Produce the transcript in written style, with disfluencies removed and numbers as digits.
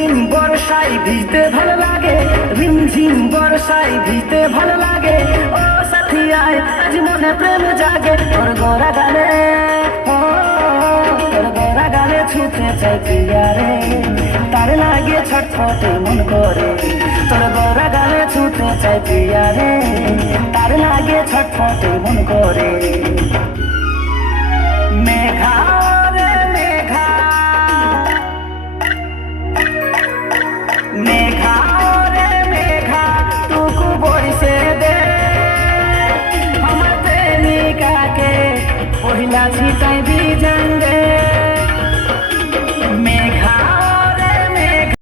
রিমঝিম বর্ষায় ভিজতে ভালো লাগে, রিমঝিম বর্ষায় ভিজতে ভালো লাগে। ও সাথী আয় আজ মনে প্রেম জাগে, তোর গোরা গালে তোর গোরা গালে ছুতে চাই প্রিয়া রে, তার লাগে ছটফটে মন করে। তোর গোরা গালে ছুতে চাই প্রিয়া রে, তার লাগে ছটফটে মন করে। মেঘা রে মেঘা, মেঘা রে মেঘা টুকু বইসে দে আমার প্রেমিকাকে পহিলা ছিটা